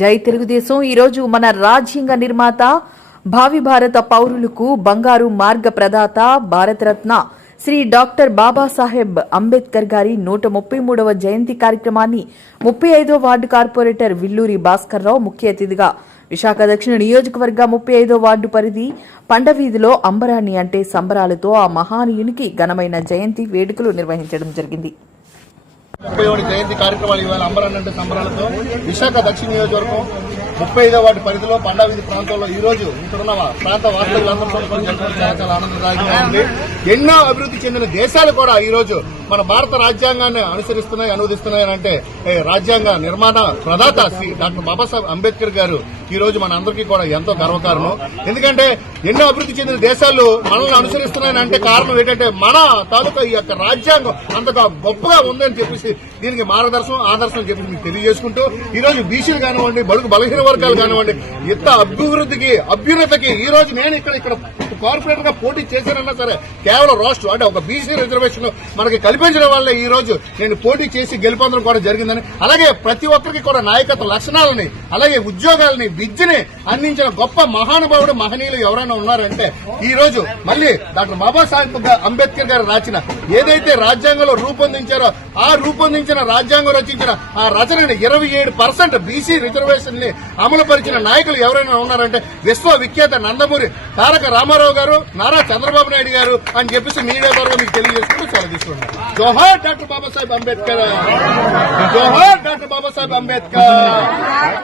జై తెలుగుదేశం. ఈరోజు మన రాజ్యాంగ నిర్మాత, భావి భారత పౌరులకు బంగారు మార్గ ప్రదాత, భారతరత్న శ్రీ డాక్టర్ బాబాసాహెబ్ అంబేద్కర్ గారి 133వ జయంతి కార్యక్రమాన్ని 35వ వార్డు కార్పొరేటర్ విల్లూరి భాస్కర్రావు ముఖ్య అతిథిగా విశాఖ దక్షిణ నియోజకవర్గ 35వ వార్డు పరిధి పండవీధిలో అంబరాన్ని అంటే సంబరాలతో ఆ మహానీయునికి ఘనమైన జయంతి వేడుకలు నిర్వహించడం జరిగింది. 31 జయంతి కార్యక్రమాలు ఇవాళ అంబరాన్నంటే సంబరాలతో విశాఖ దక్షిణ నియోజకవర్గం 35వ వార్డు పరిధిలో పండవీధి ప్రాంతంలో ఈ రోజు ఇక్కడున్న ప్రాంత వాస్తవ్యులందరూ చాలా ఆనందదాయకంగా ఉంది. ఎన్నో అభివృద్ధి చెందిన దేశాలు కూడా ఈ రోజు మన భారత రాజ్యాంగాన్ని అనుసరిస్తున్నాయి, అనువదిస్తున్నాయి అంటే రాజ్యాంగ నిర్మాణ ప్రదాత శ్రీ డాక్టర్ బాబాసాహెబ్ అంబేద్కర్ గారు ఈ రోజు మన అందరికీ కూడా ఎంతో గర్వకారణం. ఎందుకంటే ఎన్నో అభివృద్ధి చెందిన దేశాలు మనల్ని అనుసరిస్తున్నాయని అంటే కారణం ఏంటంటే మన తాలూకా ఈ యొక్క రాజ్యాంగం అంతగా గొప్పగా ఉందని చెప్పేసి దీనికి మార్గదర్శనం, ఆదర్శం చెప్పేసి మీకు తెలియజేసుకుంటూ ఈ రోజు బీసీలు కానివ్వండి, బడుగు బలహీన వర్గాలు కానివ్వండి, ఇంత అభివృద్ధికి, అభ్యున్నతకి ఈ రోజు నేను ఇక్కడ కార్పొరేటర్ గా పోటీ చేశానన్నా సరే కేవలం రాష్ట్రం అంటే ఒక బీసీ రిజర్వేషన్ మనకి కల్పించడం వల్ల ఈ రోజు నేను పోటీ చేసి గెలుపొందడం కూడా జరిగిందని, అలాగే ప్రతి ఒక్కరికి కూడా నాయకత్వ లక్షణాలని, అలాగే ఉద్యోగాలని, విద్యని అందించిన గొప్ప మహానుభావుడు, మహనీయులు ఎవరైనా ఉన్నారంటే ఈ రోజు మళ్ళీ డాక్టర్ బాబాసాహెబ్ అంబేద్కర్ గారు రాసిన ఏదైతే రాజ్యాంగంలో రూపొందించారో ఆ రూపొందించిన రాజ్యాంగం రచించిన ఆ రచనని 27% బీసీ రిజర్వేషన్ ని అమలు పరిచిన నాయకులు ఎవరైనా ఉన్నారంటే విశ్వవిఖ్యాత నందమూరి తారక రామారావు గారు, నారా చంద్రబాబు నాయుడు గారు అని చెప్పేసి మీడియా ద్వారా మీకు తెలియజేసుకుంటూ చాలా తీసుకున్నాను. జోహార్ డాక్టర్ బాబాసాహెబ్ అంబేద్కర్, జోహార్ డాక్టర్ బాబాసాహెబ్ అంబేద్కర్.